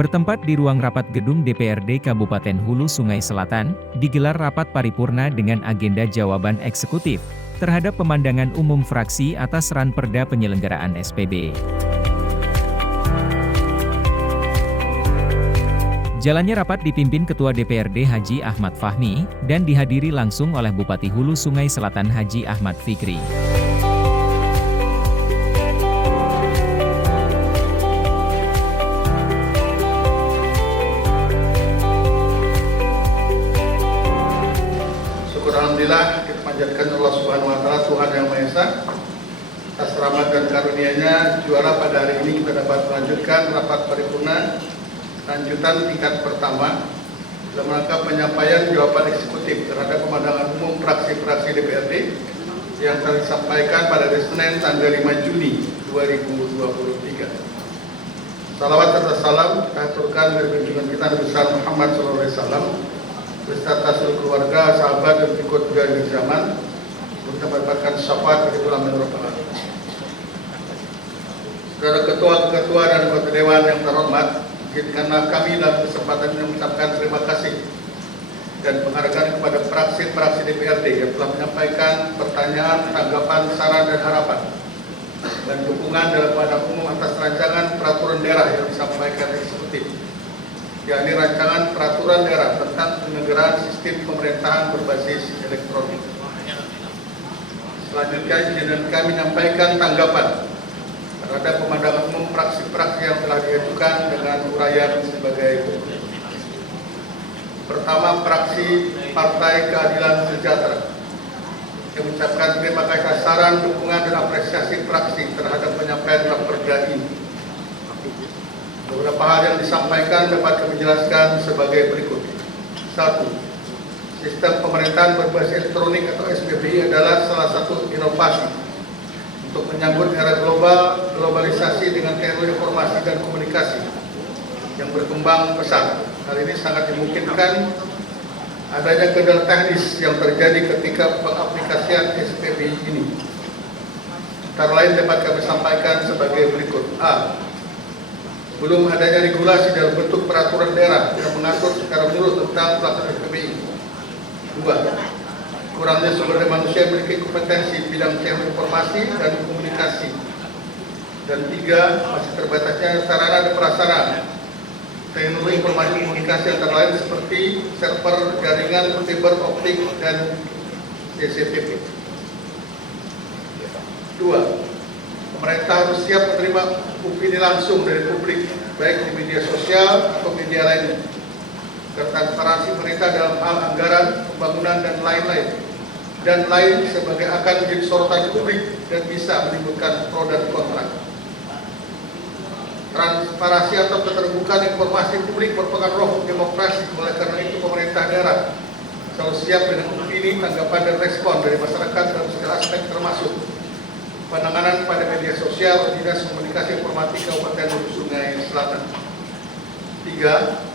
Bertempat di ruang rapat gedung DPRD Kabupaten Hulu Sungai Selatan, digelar rapat paripurna dengan agenda jawaban eksekutif terhadap pemandangan umum fraksi atas ranperda penyelenggaraan SPB. Jalannya rapat dipimpin Ketua DPRD Haji Ahmad Fahmi, dan dihadiri langsung oleh Bupati Hulu Sungai Selatan Haji Ahmad Fikri. Alhamdulillah, kita panjatkan Allah Subhanahu wa Ta'ala, Tuhan Yang Maha Esa, atas rahmat dan karunia-Nya. Juara pada hari ini kita dapat melanjutkan rapat paripurna lanjutan tingkat pertama dalam rangka penyampaian jawaban eksekutif terhadap pemandangan umum fraksi-fraksi DPRD yang telah disampaikan pada hari Senin tanggal 5 Juni 2023. Salawat serta salam kita aturkan dari junjungan kita Nabi besar Muhammad SAW beserta seluruh keluarga, sahabat, dan pengikut dari zaman untuk mendapatkan syafaat bagi Tuhan dan Rabbul Alamin. Saudara ketua-ketua dan anggota dewan yang terhormat, izinkanlah kami dalam kesempatan ini mengucapkan terima kasih dan penghargaan kepada fraksi-fraksi DPRD yang telah menyampaikan pertanyaan, tanggapan, saran, dan harapan dan dukungan dalam pandangan umum atas rancangan peraturan daerah yang disampaikan eksekutif, yakni rancangan peraturan daerah tentang penyelenggaraan sistem pemerintahan berbasis elektronik. Selanjutnya, izinkan kami menyampaikan tanggapan terhadap pemandangan umum fraksi-fraksi yang telah diajukan dengan uraian sebagai berikut. Pertama, fraksi Partai Keadilan Sejahtera yang mengucapkan terima kasih saran, dukungan, dan apresiasi fraksi terhadap penyampaian ranperda ini. Beberapa hal yang disampaikan dapat kami jelaskan sebagai berikut. 1. Sistem pemerintahan berbasis elektronik atau SPBI adalah salah satu inovasi untuk menyambut era globalisasi dengan teknologi informasi dan komunikasi yang berkembang pesat. Hal ini sangat dimungkinkan adanya kendala teknis yang terjadi ketika pengaplikasian SPBI ini. Antara lain dapat kami sampaikan sebagai berikut. A. Belum adanya regulasi dalam bentuk peraturan daerah yang mengatur secara menyeluruh tentang pelaksanaan SPBI. 2. Kurangnya sumber daya manusia yang memiliki kompetensi bidang teknologi informasi dan komunikasi. Dan 3. Masih terbatasnya sarana dan prasarana teknologi informasi dan komunikasi antara lain seperti server, jaringan, fiber optik, dan CCTV. 2. Pemerintah harus siap menerima opini langsung dari publik, baik di media sosial atau media lainnya. Transparansi pemerintah dalam hal anggaran, pembangunan, dan lain-lain. Dan lain sebagai akan menjadi sorotan publik dan bisa menimbulkan pro dan kontra. Transparansi atau keterbukaan informasi publik merupakan roh demokrasi. Oleh karena itu, pemerintah daerah selalu siap dengan opini, tanggapan, dan respon dari masyarakat dalam segala aspek termasuk penanganan pada media sosial Dinas Komunikasi Informatika Kabupaten Hulu Sungai Selatan. 3.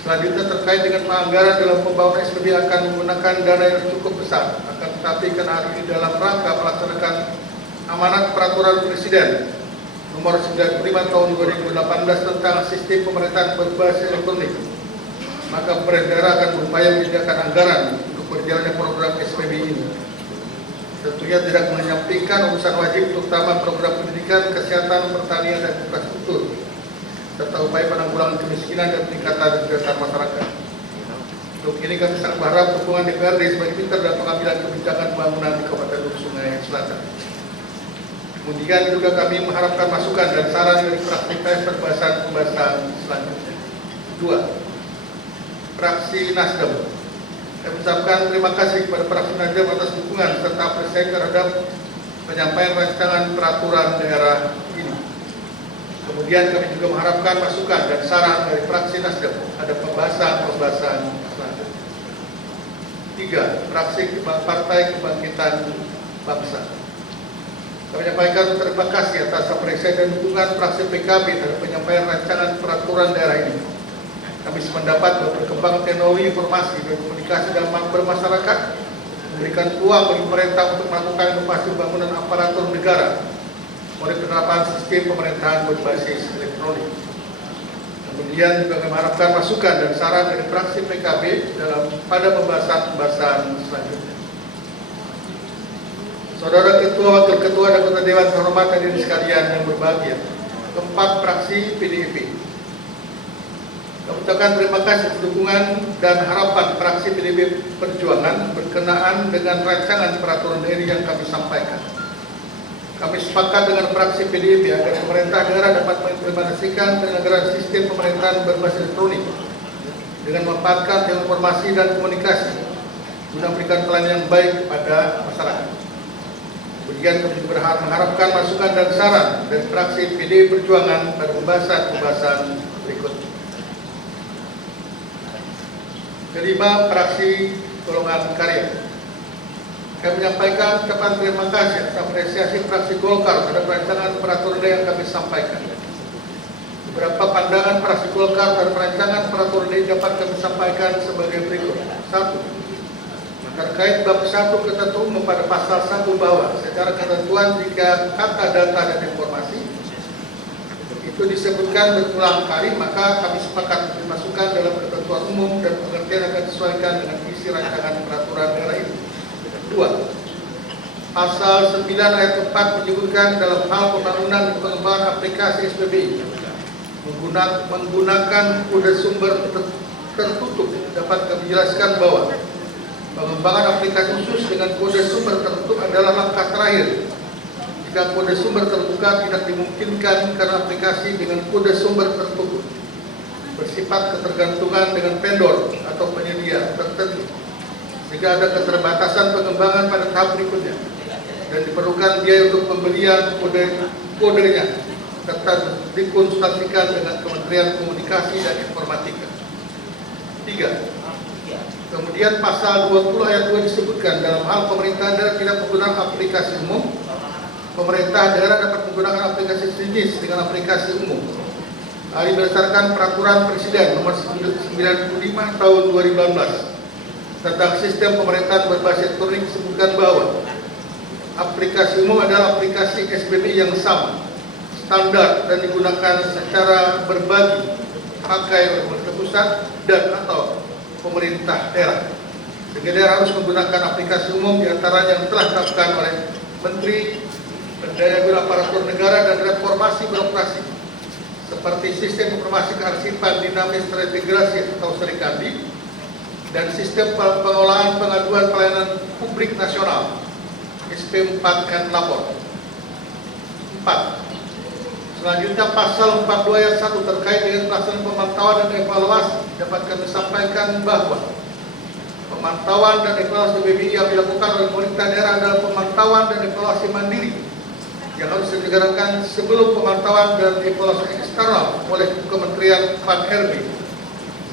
Selanjutnya terkait dengan penganggaran dalam pembangunan SPBI akan menggunakan dana yang cukup besar. Akan tetapi karena hari ini dalam rangka melaksanakan amanat peraturan Presiden nomor 95 tahun 2018 tentang sistem pemerintahan berbasis elektronik, maka pemerintah daerah akan berupaya menyediakan anggaran untuk berjalannya program SPBI ini. Tentunya tidak menyampingkan urusan wajib terutama program pendidikan, kesehatan, pertanian, dan infrastruktur, serta upaya penanggulangan kemiskinan dan peningkatan kesejahteraan masyarakat. Untuk ini kami sangat berharap dukungan DPRD sebagai mitra dalam pengambilan kebijakan pembangunan di Kabupaten Hulu Sungai Selatan. Kemudian juga kami mengharapkan masukan dan saran dari fraksi pembahasan selanjutnya. 2. Fraksi Nasdem. Saya mengucapkan terima kasih kepada fraksi Nasdem atas dukungan serta apresiasi terhadap penyampaian rancangan peraturan daerah ini. Kemudian kami juga mengharapkan masukan dan saran dari fraksi Nasdem pada pembahasan selanjutnya. 3. Fraksi Partai Kebangkitan Bangsa. Kami menyampaikan terima kasih atas apresiasi dan dukungan fraksi PKB terhadap penyampaian rancangan peraturan daerah ini. Kami sependapat bahwa perkembangan teknologi informasi dan komunikasi dalam bermasyarakat memberikan peluang bagi pemerintah untuk melakukan inovasi pembangunan aparatur negara oleh penerapan sistem pemerintahan berbasis elektronik. Kemudian juga kami harapkan masukan dan saran dari fraksi PKB pada pembahasan selanjutnya. Saudara Ketua, Wakil Ketua, dan Anggota Dewan terhormat hadirin sekalian yang berbahagia. Keempat, fraksi PDIP. Kami ucapkan terima kasih atas dukungan dan harapan fraksi PDIP Perjuangan berkenaan dengan rancangan peraturan daerah yang kami sampaikan. Kami sepakat dengan fraksi PDIP agar pemerintah daerah dapat mengimplementasikan penyelenggaraan sistem pemerintahan berbasis elektronik dengan memanfaatkan informasi dan komunikasi guna memberikan pelayanan yang baik kepada masyarakat. Kemudian kami juga mengharapkan masukan dan saran dari fraksi PDIP Perjuangan pada pembahasan berikut. Kelima, fraksi golongan karya. Kami menyampaikan ucapan terima kasih atas apresiasi fraksi Golkar terhadap rancangan peraturan daerah yang kami sampaikan. Beberapa pandangan fraksi Golkar terhadap rancangan peraturan daerah dapat kami sampaikan sebagai berikut. 1. Terkait bab 1 ketentuan umum pada pasal 1 bawah, secara ketentuan jika kata data dan informasi itu disebutkan berulang kali, maka kami sepakat dimasukkan dalam ketentuan umum dan pengertian akan disesuaikan dengan isi rancangan peraturan daerah itu. 2. Pasal 9 ayat 4 menyebutkan dalam hal pembangunan dan pengembangan aplikasi SPBI menggunakan kode sumber tertutup. Dapat kami jelaskan bahwa pengembangan aplikasi khusus dengan kode sumber tertutup adalah langkah terakhir jika kode sumber terbuka tidak dimungkinkan karena aplikasi dengan kode sumber tertutup bersifat ketergantungan dengan vendor atau penyedia tertentu, sehingga ada keterbatasan pengembangan pada tahap berikutnya dan diperlukan biaya untuk pembelian kodenya serta dikonsultasikan dengan Kementerian Komunikasi dan Informatika. 3. Kemudian pasal 20 ayat 2 disebutkan dalam hal pemerintah daerah tidak menggunakan aplikasi umum, pemerintah daerah dapat menggunakan aplikasi sejenis dengan aplikasi umum. Hal ini berdasarkan peraturan Presiden nomor 95 tahun 2018 tentang sistem pemerintahan berbasis elektronik. Disebutkan bahwa aplikasi umum adalah aplikasi SPBI yang sama, standar dan digunakan secara berbagi pakai oleh pemerintah pusat dan atau pemerintah daerah. Sehingga daerah harus menggunakan aplikasi umum diantaranya yang telah ditetapkan oleh Menteri Pendaya Gunaan Aparatur Negara dan Reformasi Birokrasi, seperti Sistem Informasi Kearsipan Dinamis Terintegrasi atau Serikandi, dan Sistem Pengelolaan Pengaduan Pelayanan Publik Nasional SP4N Lapor. 4. Selanjutnya pasal 42 ayat 1 terkait dengan pelaksanaan pemantauan dan evaluasi dapat kami sampaikan bahwa pemantauan dan evaluasi PBI yang dilakukan oleh pemerintah daerah adalah pemantauan dan evaluasi mandiri yang harus diselenggarakan sebelum pemantauan dan evaluasi eksternal oleh Kementerian PAN-RB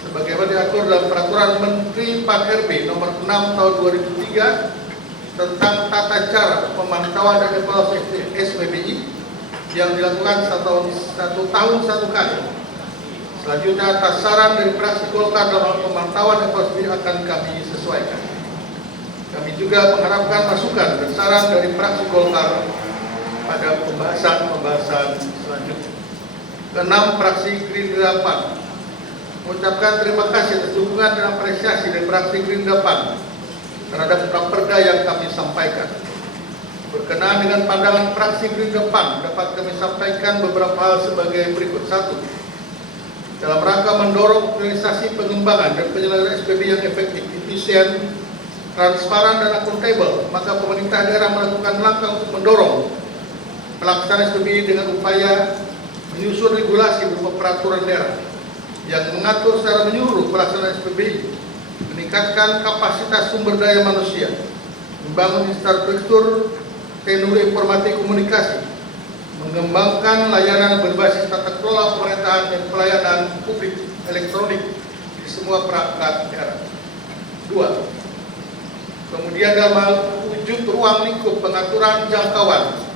sebagaimana diatur dalam peraturan Menteri PAN-RB nomor 6 tahun 2003 tentang tata cara pemantauan dan evaluasi SPBI yang dilakukan satu tahun satu kali. Selanjutnya atas saran dari fraksi Golkar dalam pemantauan evaluasi akan kami sesuaikan. Kami juga mengharapkan masukan dan saran dari fraksi Golkar pada pembahasan selanjutnya. 6. Fraksi Gerindra PAN mengucapkan terima kasih atas dukungan dan apresiasi dari fraksi Gerindra PAN terhadap Raperda yang kami sampaikan. Berkenaan dengan pandangan fraksi Gerindra PAN dapat kami sampaikan beberapa hal sebagai berikut. 1. Dalam rangka mendorong optimalisasi pengembangan dan penyelenggaraan SPBI yang efektif, efisien, transparan dan akuntabel, maka pemerintah daerah melakukan langkah untuk mendorong pelaksanaan SPBI dengan upaya menyusun regulasi berupa peraturan daerah yang mengatur secara menyeluruh pelaksanaan SPBI, meningkatkan kapasitas sumber daya manusia, membangun infrastruktur teknologi informasi komunikasi, mengembangkan layanan berbasis tata kelola pemerintahan dan pelayanan publik elektronik di semua perangkat daerah. 2. Kemudian dalam hal wujud ruang lingkup pengaturan jangkauan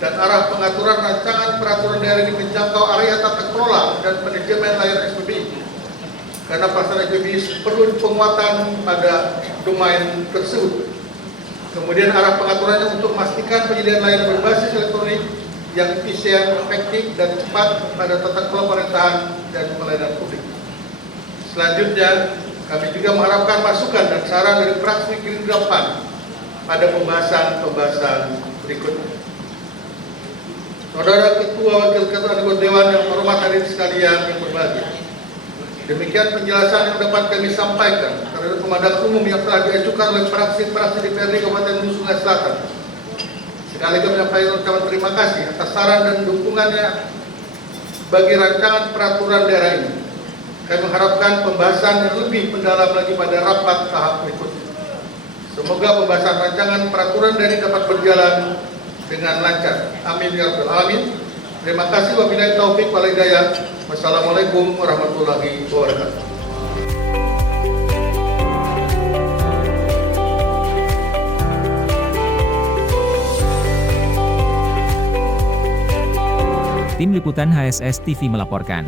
dan arah pengaturan rancangan peraturan daerah ini menjangkau area tata kelola dan manajemen layanan SPBI. Karena pelaksanaan SPBI perlu penguatan pada domain tersebut. Kemudian arah pengaturannya untuk memastikan penyediaan layanan berbasis elektronik yang efisien, efektif, dan cepat pada tata kelola pemerintahan dan pelayanan publik. Selanjutnya, kami juga mengharapkan masukan dan saran dari fraksi Gerindra PAN pada pembahasan berikutnya. Saudara Ketua Wakil Ketua Dewan yang hormat hadirin sekalian yang berbahagia. Demikian penjelasan yang dapat kami sampaikan terhadap pemandangan umum yang telah diajukan oleh fraksi-fraksi DPRD Kabupaten Hulu Sungai Selatan. Sekaligus menyampaikan ucapan terima kasih atas saran dan dukungannya bagi rancangan peraturan daerah ini. Kami mengharapkan pembahasan yang lebih mendalam lagi pada rapat tahap berikutnya. Semoga pembahasan rancangan peraturan daerah ini dapat berjalan dengan lancar. Amin ya rabbal alamin. Terima kasih. Wabillahi taufik wal hidayah. Wassalamualaikum warahmatullahi wabarakatuh. Tim Liputan HSS TV melaporkan.